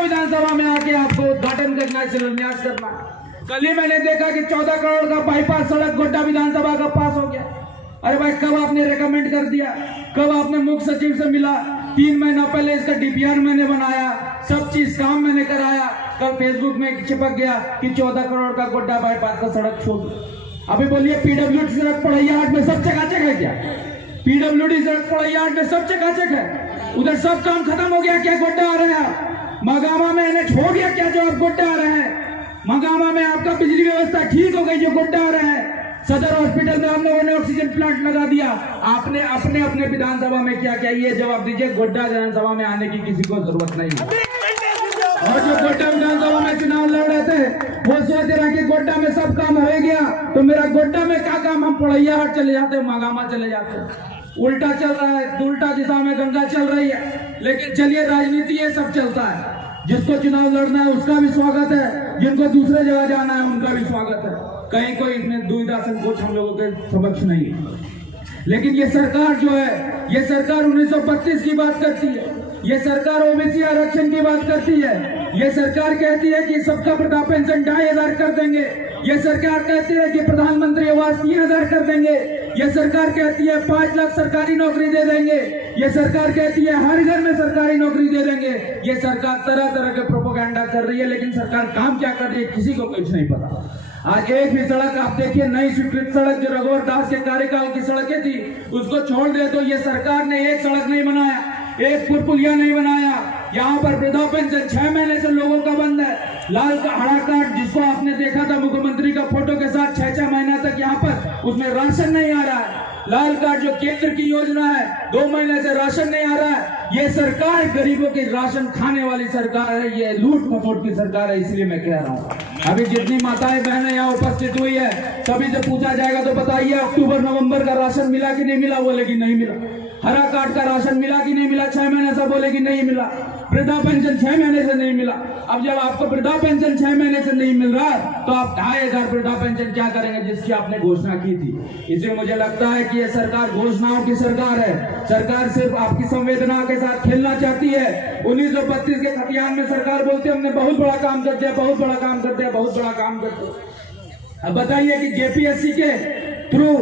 गोड्डा विधानसभा में आके आपको उद्घाटन करना है, शिलान्यास करना है। कल ही मैंने देखा कि 14 करोड़ का बाईपास सड़क गोड्डा विधानसभा का पास हो गया। अरे भाई, कब आपने रिकमेंड कर दिया, कब आपने मुख्य सचिव से मिला? 3 महीना पहले इसका डीपीआर मैंने बनाया, सब चीज काम मैंने कराया। कल फेसबुक में चिपक गया कि 14 करोड़ का गोड्डा बाईपास का सड़क छोड़। अभी बोलिए, पीडब्ल्यूडी सड़क पड़ैयाहाट में सब चकाचक है क्या? पीडब्ल्यूडी सड़क पड़ैयाहाट में सब चकाचक है, उधर सब काम खत्म हो गया क्या? गोड्डा आ रहे हैं। मगामा में एनएच हो गया क्या जो आप गोड्डा आ रहे हैं? मगामा में आपका बिजली व्यवस्था ठीक हो गई जो गोड्डा आ रहे हैं। सदर हॉस्पिटल में हम लोगों ने ऑक्सीजन प्लांट लगा दिया। आपने अपने अपने विधानसभा में क्या क्या, ये जवाब दीजिए। गोड्डा विधानसभा में आने की किसी को जरूरत नहीं है। और जो गोड्डा विधानसभा में चुनाव लड़ रहे थे वो सोच रहा कि गोड्डा में सब काम हो गया तो मेरा गोड्डा में क्या काम, हम पड़ैयाहाट चले जाते, मगामा चले जाते। उल्टा चल रहा है, उल्टा दिशा में गंगा चल रही है। लेकिन चलिए, राजनीति ये सब चलता है। जिसको चुनाव लड़ना है उसका भी स्वागत है, जिनको दूसरे जगह जाना है उनका भी स्वागत है। कहीं कोई इसमें दुविधा संकोच हम लोगों के समक्ष नहीं है। लेकिन ये सरकार जो है, ये सरकार 1932 की बात करती है, ये सरकार ओबीसी आरक्षण की बात करती है, ये सरकार कहती है कि सबका वृद्धा पेंशन 2500 कर देंगे, ये सरकार कहती है कि प्रधानमंत्री आवास 3000 कर देंगे, ये सरकार कहती है 5 लाख सरकारी नौकरी दे देंगे, ये सरकार कहती है हर घर में सरकारी नौकरी दे देंगे। ये सरकार तरह तरह के प्रोपेगेंडा कर रही है, लेकिन सरकार काम क्या कर रही है किसी को कुछ नहीं पता। आज एक भी सड़क आप देखिए, नई स्वीकृत सड़क जो रघुवर दास के कार्यकाल की सड़कें थी उसको छोड़ दे तो ये सरकार ने एक सड़क नहीं बनाया, एक पुलिया नहीं बनाया। यहाँ पर वृद्धा पेंशन 6 महीने से लोगों का बंद है। लाल का हरा कार्ड जिसको आपने देखा था मुख्यमंत्री का फोटो के साथ 6 महीना तक यहाँ पर, उसमें राशन नहीं आ रहा है। लाल कार्ड जो केंद्र की योजना है, 2 महीने से राशन नहीं आ रहा है। ये सरकार गरीबों की राशन खाने वाली सरकार है, ये लूट खसोट की सरकार है। इसलिए मैं कह रहा हूँ, अभी जितनी माताएं बहनें यहाँ उपस्थित हुई है सभी से पूछा जाएगा तो बताइए, अक्टूबर नवंबर का राशन मिला कि नहीं मिला? बोलेगी नहीं मिला। हरा कार्ड का राशन मिला कि नहीं मिला? 6 महीने से बोलेगी नहीं मिला। वृद्धा पेंशन 6 महीने से नहीं मिला। अब जब आपको वृद्धा पेंशन 6 महीने से नहीं मिल रहा तो आप 2500 वृद्धा पेंशन क्या करेंगे जिसकी आपने घोषणा की थी? इसलिए मुझे लगता है कि ये सरकार घोषणाओं की सरकार है। सरकार सिर्फ आपकी संवेदना के साथ खेलना चाहती है। 1932 के खतियान में सरकार बोलती है हमने बहुत बड़ा काम कर दिया, बहुत बड़ा काम कर दिया, बहुत बड़ा काम कर दिया। अब बताइए कि जेपीएससी के थ्रू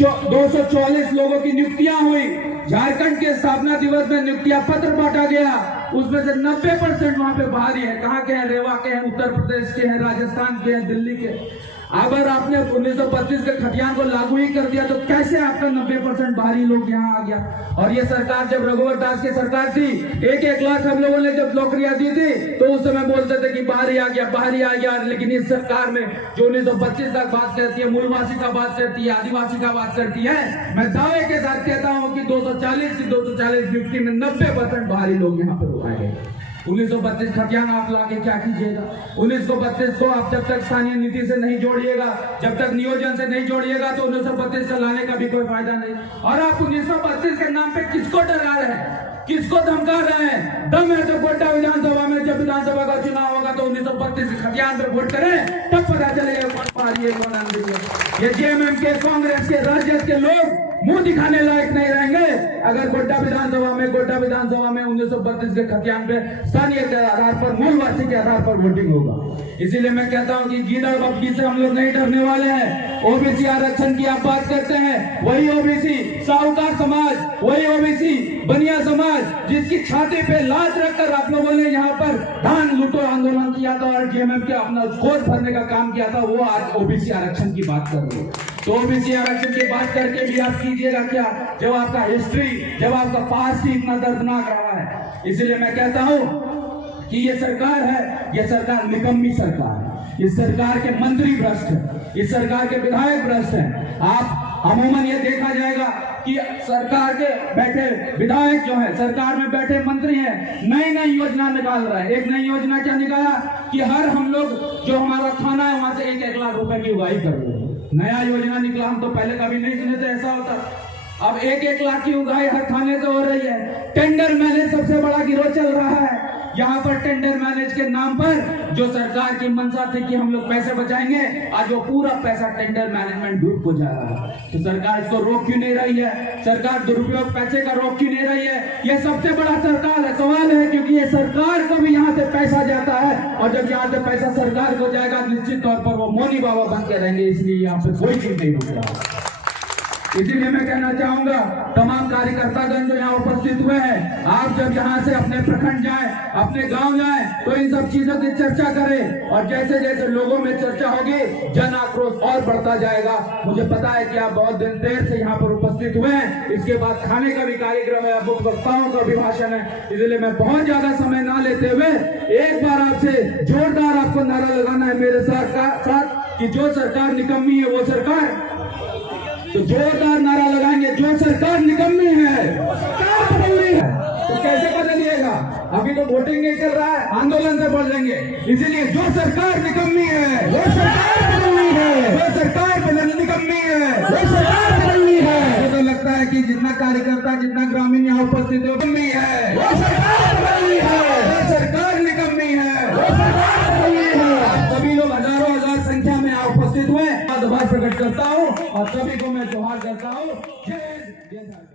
244 लोगों की नियुक्तियां हुई। झारखंड के स्थापना दिवस में नियुक्तियां पत्र बांटा गया, उसमें से 90% वहां पे बाहरी है। कहाँ के हैं? रेवा के हैं, उत्तर प्रदेश के हैं, राजस्थान के हैं, दिल्ली के। अगर आपने 1932 के खतियान को लागू ही कर दिया तो कैसे आपका 90% बाहरी लोग यहाँ आ गया? और ये सरकार जब रघुवर दास की सरकार थी, 1-1 लाख हम लोगों ने जब नौकरियां दी थी तो उस समय बोलते थे कि बाहरी आ गया, बाहरी आ गया। लेकिन इस सरकार में जो 1925 तक बात करती है, मूलवासी का बात करती है, आदिवासी का बात करती है, मैं दावे के साथ कहता हूँ कि 240 नियुक्ति में 90% बाहरी लोग यहाँ पर आए गए। 1932 खतियान आप लाके क्या कीजिएगा? 1932 को आप जब तक स्थानीय नीति से नहीं जोड़िएगा, जब तक नियोजन से नहीं जोड़िएगा तो 1932 का लाने का भी कोई फायदा नहीं। और आप 1932 के नाम पे किसको डरा रहे हैं, किसको धमका रहे हैं? दम है तो गोड्डा विधानसभा में जब विधानसभा का चुनाव होगा तो 1932 के खतियान पर वोट करें, तब पता चलेगा कौन पारिए कौन आंदोलन। ये जेएमएम के, कांग्रेस के, राजद के लोग मुंह दिखाने लायक नहीं रहेंगे अगर गोड्डा विधानसभा में 1932 के खतियान पे स्थानीय के आधार पर, मूलवासी के आधार पर वोटिंग होगा। इसीलिए मैं कहता हूं कि गीदड़ बब्बी से हम लोग नहीं डरने वाले हैं। ओबीसी आरक्षण की आप बात करते हैं, वही ओबीसी साहूकार समाज, वही ओबीसी बनिया समाज जिसकी छाती पे लात रखकर आप लोगों ने यहाँ पर धान लूटो आंदोलन किया था और जेएमएम के अपना कोष भरने का काम किया था, वो आज ओबीसी आरक्षण की बात कर रहे हैं। तो ओबीसी आरक्षण की बात करके भी आप कीजिएगा क्या जब आपका हिस्ट्री, जब आपका पास्ट ही इतना दर्दनाक रहा है? इसलिए मैं कहता हूं कि ये सरकार है, ये सरकार निकम्मी सरकार है। इस सरकार के मंत्री भ्रष्ट है, इस सरकार के विधायक भ्रष्ट हैं। आप अमूमन ये देखा जाएगा कि सरकार के बैठे विधायक जो है, सरकार में बैठे मंत्री हैं, नई योजना निकाल रहा है। एक नई योजना क्या निकाला कि हर हम लोग जो हमारा खाना है वहां से 1-1 लाख रुपए की उगाही कर रहे हैं। नया योजना निकला, हम तो पहले कभी नहीं सुने थे ऐसा होता। अब 1-1 लाख की उगाही हर थाने से हो रही है। टेंडर मैनेज सबसे बड़ा गिरोह चल रहा है। यहाँ पर टेंडर मैनेज के नाम पर जो सरकार की मंशा थी कि हम लोग पैसे बचाएंगे, आज वो पूरा पैसा टेंडर मैनेजमेंट डूब को जा रहा है। तो सरकार इसको रोक क्यों नहीं रही है? सरकार दुरुपयोग पैसे का रोक क्यों नहीं रही है? ये सबसे बड़ा सरकार है सवाल है, क्योंकि ये सरकार को भी यहाँ से पैसा जाता है, और जब यहाँ से पैसा सरकार को जाएगा निश्चित तौर पर वो मौनी बाबा बन के रहेंगे। इसलिए यहाँ पे कोई चीज नहीं रुक रहा। इसीलिए मैं कहना चाहूंगा तमाम कार्यकर्तागण जो यहाँ उपस्थित हुए हैं, आप जब यहाँ से अपने प्रखंड जाएं, अपने गांव जाएं, तो इन सब चीजों की चर्चा करें, और जैसे जैसे लोगों में चर्चा होगी जन आक्रोश और बढ़ता जाएगा। मुझे पता है कि आप बहुत दिन देर से यहाँ पर उपस्थित हुए हैं, इसके बाद खाने का भी कार्यक्रम है, मुख्य वक्ताओं का भी भाषण है, इसलिए मैं बहुत ज्यादा समय ना लेते हुए एक बार आपसे जोरदार आपको नारा लगाना है मेरे साथ कि जो सरकार निकम्मी है वो सरकार, तो जोरदार नारा लगाएंगे, जो सरकार निकम्मी है सरकार बदलनी है। तो कैसे बदलिएगा? अभी तो वोटिंग नहीं चल रहा है, आंदोलन से बदलेंगे। इसीलिए जो सरकार निकम्मी है वो सरकार बदलनी है, वो सरकार निकम्मी है वो सरकार बदलनी है। मुझे तो लगता है कि जितना कार्यकर्ता जितना ग्रामीण यहाँ उपस्थित है निकम्मी है वो सरकार बदलनी है, वो सरकार निकम्मी है वो सरकार बदलनी है। सभी लोग हजारों हजार संख्या में यहाँ उपस्थित हुए, आभार प्रकट करता हूँ और सभी को मैं जोहार करता हूँ। जय